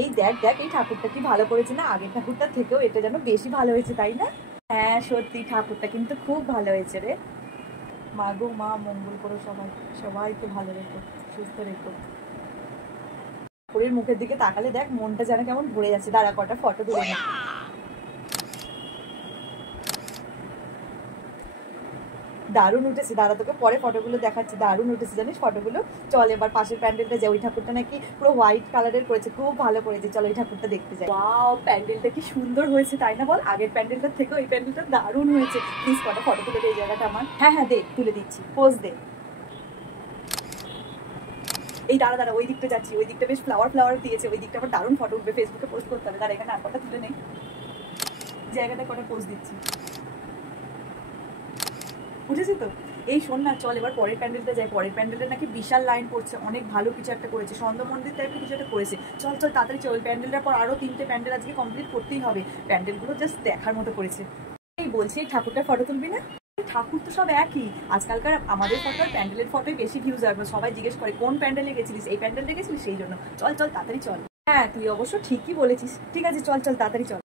এই দেখ দেখ, এই ঠাকুরটা কি ভালো করেছে না, আগের ঠাকুরটার থেকেও এটা যেন বেশি ভালো হয়েছে, তাই না? হ্যাঁ সত্যি ঠাকুরটা কিন্তু খুব ভালো হয়েছে রে। মা গো মা, মঙ্গল করো সবাই, সবাইকে ভালো রেখো, সুস্থ রেখো। ঠাকুরের মুখের দিকে তাকালে দেখ মনটা যেন কেমন ভরে যাচ্ছে। দাঁড়া কটা ফটো তুলে নে। দারুণ উঠেছে, দাঁড়া তোকে পরে ফটোগুলো দেখাচ্ছি, দারুণ উঠেছে জানিস ফটোগুলো। চল এবার পাশের প্যান্ডেলটা যাই, ওই ঠাকুরটা নাকি পুরো হোয়াইট কালারের করেছে, খুব ভালো করেছে, চল ওই ঠাকুরটা দেখতে যাই। ওয়াও, প্যান্ডেলটা কি সুন্দর হয়েছে তাই না বল? আগের প্যান্ডেলটার থেকে ওই প্যান্ডেলটা দারুণ হয়েছে। প্লিজ কটা ফটো তুলে দে এই জায়গাটা আমার। হ্যাঁ হ্যাঁ দে, তুলে দিচ্ছি, পোজ দে। এই দাঁড়া দাঁড়া, ওই দিকটা যাচ্ছি, ওই দিকটা বেশ ফ্লাওয়ার ফ্লাওয়ার দিয়েছে, ওই দিকটা আবার দারুণ ফটো উঠবে, ফেসবুকে পোস্ট করতে হবে। দাঁড়া এখানে আর কটা তুলে নেই, জায়গাটা কটা পোজ দিচ্ছি। বুঝেছি তো? এই শোন না, চল এবার পরের প্যান্ডেলটা যাই। পরের প্যান্ডেলটা নাকি বিশাল লাইন পড়ছে, অনেক ভালো কিছু একটা করেছে, সন্ধ্যা মন্দির টাইপের কিছু একটা করেছে। চল চল তাড়াতাড়ি চল, প্যান্ডেলটার পর আরো 3টে প্যান্ডেল আজকে কমপ্লিট করতেই হবে। প্যান্ডেলগুলো জাস্ট দেখার মতো করেছে। এই বলছি, এই ঠাকুরটার ফটো তুলবি না? ঠাকুর তো সব একই, আজকালকার আমাদের ফটো আর প্যান্ডেলের ফটোই বেশি ভিউজ আসবে। সবাই জিজ্ঞেস করে কোন প্যান্ডেলে গেছিলিস, এই প্যান্ডেলে গেছিলিস, সেই জন্য। চল চল তাড়াতাড়ি চল। হ্যাঁ তুই অবশ্য ঠিকই বলেছিস, ঠিক আছে চল চল তাড়াতাড়ি চল।